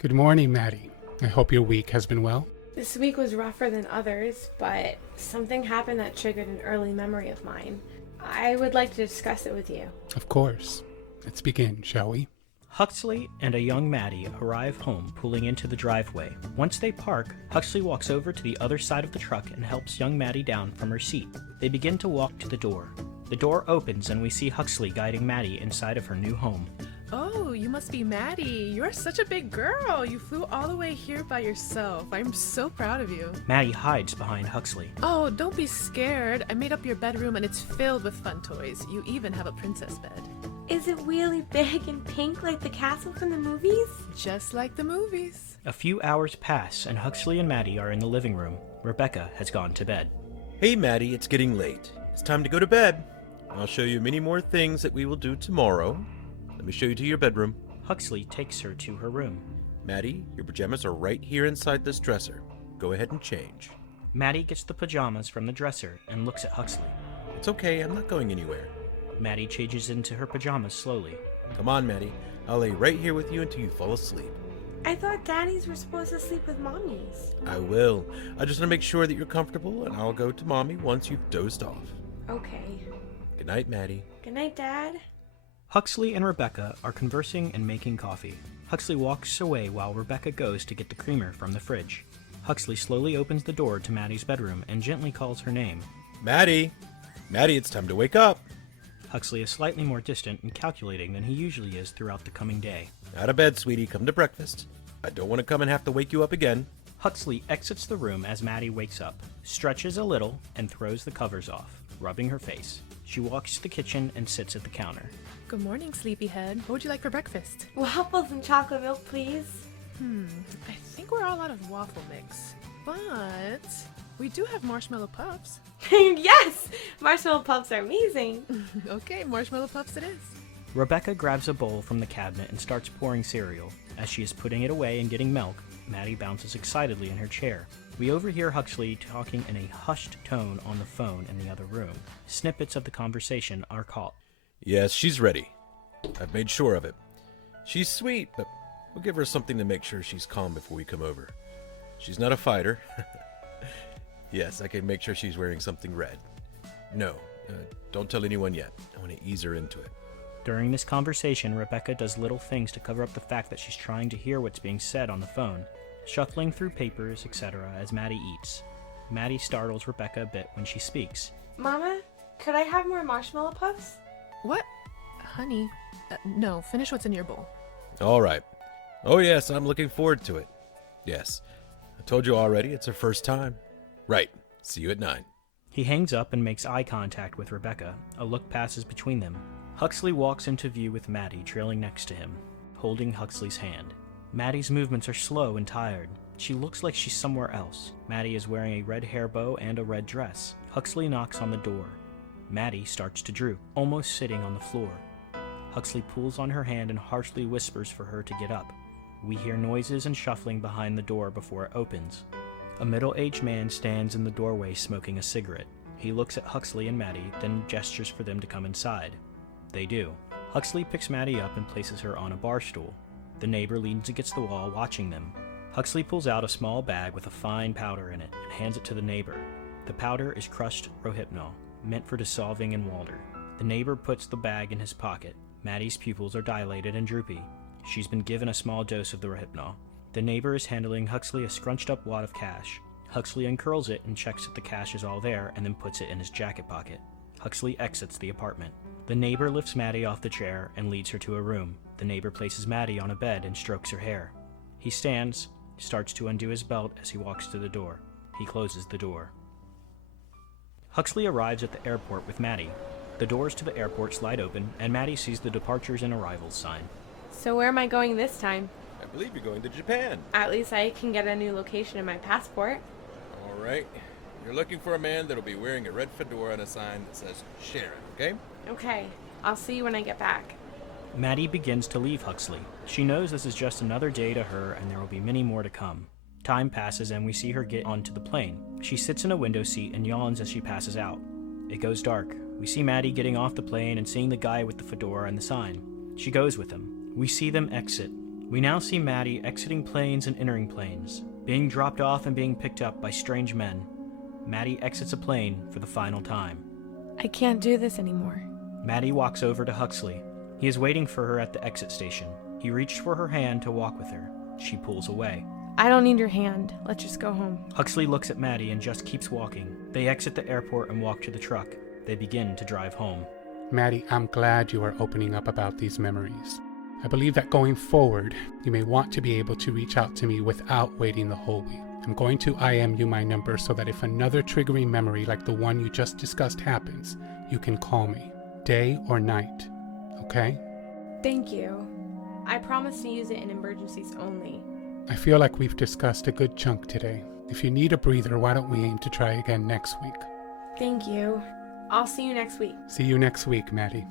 Good morning, Maddie. I hope your week has been well. This week was rougher than others, but something happened that triggered an early memory of mine. I would like to discuss it with you. Of course. Let's begin, shall we? Huxley and a young Maddie arrive home, pulling into the driveway. Once they park, Huxley walks over to the other side of the truck and helps young Maddie down from her seat. They begin to walk to the door. The door opens and we see Huxley guiding Maddie inside of her new home. Oh, you must be Maddie. You're such a big girl. You flew all the way here by yourself. I'm so proud of you. Maddie hides behind Huxley. Oh, don't be scared. I made up your bedroom and it's filled with fun toys. You even have a princess bed. Is it really big and pink like the castle from the movies? Just like the movies. A few hours pass and Huxley and Maddie are in the living room. Rebecca has gone to bed. Hey Maddie, it's getting late. It's time to go to bed. I'll show you many more things that we will do tomorrow. Let me show you to your bedroom. Huxley takes her to her room. Maddie, your pajamas are right here inside this dresser. Go ahead and change. Maddie gets the pajamas from the dresser and looks at Huxley. It's okay, I'm not going anywhere. Maddie changes into her pajamas slowly. Come on, Maddie. I'll lay right here with you until you fall asleep. I thought daddies were supposed to sleep with mommies. I will. I just want to make sure that you're comfortable, and I'll go to Mommy once you've dozed off. Okay. Good night, Maddie. Good night, Dad. Huxley and Rebecca are conversing and making coffee. Huxley walks away while Rebecca goes to get the creamer from the fridge. Huxley slowly opens the door to Maddie's bedroom and gently calls her name. Maddie! Maddie, it's time to wake up! Huxley is slightly more distant and calculating than he usually is throughout the coming day. Out of bed, sweetie. Come to breakfast. I don't want to come and have to wake you up again. Huxley exits the room as Maddie wakes up, stretches a little, and throws the covers off, rubbing her face. She walks to the kitchen and sits at the counter. Good morning, sleepyhead. What would you like for breakfast? Waffles and chocolate milk, please. I think we're all out of waffle mix. But we do have marshmallow puffs. Yes! Marshmallow puffs are amazing. Okay, marshmallow puffs it is. Rebecca grabs a bowl from the cabinet and starts pouring cereal. As she is putting it away and getting milk, Maddie bounces excitedly in her chair. We overhear Huxley talking in a hushed tone on the phone in the other room. Snippets of the conversation are caught. Yes, she's ready. I've made sure of it. She's sweet, but we'll give her something to make sure she's calm before we come over. She's not a fighter. Yes, I can make sure she's wearing something red. No, don't tell anyone yet. I want to ease her into it. During this conversation, Rebecca does little things to cover up the fact that she's trying to hear what's being said on the phone, shuffling through papers, etc. as Maddie eats. Maddie startles Rebecca a bit when she speaks. Mama, could I have more marshmallow puffs? What? Honey? No, finish what's in your bowl. All right. Oh, yes, I'm looking forward to it. Yes, I told you already, it's her first time. Right. See you at 9. He hangs up and makes eye contact with Rebecca. A look passes between them. Huxley walks into view with Maddie trailing next to him, holding Huxley's hand. Maddie's movements are slow and tired. She looks like she's somewhere else. Maddie is wearing a red hair bow and a red dress. Huxley knocks on the door. Maddie starts to droop, almost sitting on the floor. Huxley pulls on her hand and harshly whispers for her to get up. We hear noises and shuffling behind the door before it opens. A middle-aged man stands in the doorway smoking a cigarette. He looks at Huxley and Maddie, then gestures for them to come inside. They do. Huxley picks Maddie up and places her on a bar stool. The neighbor leans against the wall, watching them. Huxley pulls out a small bag with a fine powder in it and hands it to the neighbor. The powder is crushed rohypnol, meant for dissolving in water. The neighbor puts the bag in his pocket. Maddie's pupils are dilated and droopy. She's been given a small dose of the rohypnol. The neighbor is handing Huxley a scrunched-up wad of cash. Huxley uncurls it and checks that the cash is all there and then puts it in his jacket pocket. Huxley exits the apartment. The neighbor lifts Maddie off the chair and leads her to a room. The neighbor places Maddie on a bed and strokes her hair. He stands, starts to undo his belt as he walks to the door. He closes the door. Huxley arrives at the airport with Maddie. The doors to the airport slide open, and Maddie sees the departures and arrivals sign. So where am I going this time? I believe you're going to Japan. At least I can get a new location in my passport. All right. You're looking for a man that'll be wearing a red fedora and a sign that says Sharon, okay? Okay, I'll see you when I get back. Maddie begins to leave Huxley. She knows this is just another day to her and there will be many more to come. Time passes and we see her get onto the plane. She sits in a window seat and yawns as she passes out. It goes dark. We see Maddie getting off the plane and seeing the guy with the fedora and the sign. She goes with him. We see them exit. We now see Maddie exiting planes and entering planes, being dropped off and being picked up by strange men. Maddie exits a plane for the final time. I can't do this anymore. Maddie walks over to Huxley. He is waiting for her at the exit station. He reached for her hand to walk with her. She pulls away. I don't need your hand. Let's just go home. Huxley looks at Maddie and just keeps walking. They exit the airport and walk to the truck. They begin to drive home. Maddie, I'm glad you are opening up about these memories. I believe that going forward, you may want to be able to reach out to me without waiting the whole week. I'm going to IM you my number so that if another triggering memory like the one you just discussed happens, you can call me, day or night. Okay? Thank you. I promise to use it in emergencies only. I feel like we've discussed a good chunk today. If you need a breather, why don't we aim to try again next week? Thank you. I'll see you next week. See you next week, Maddie.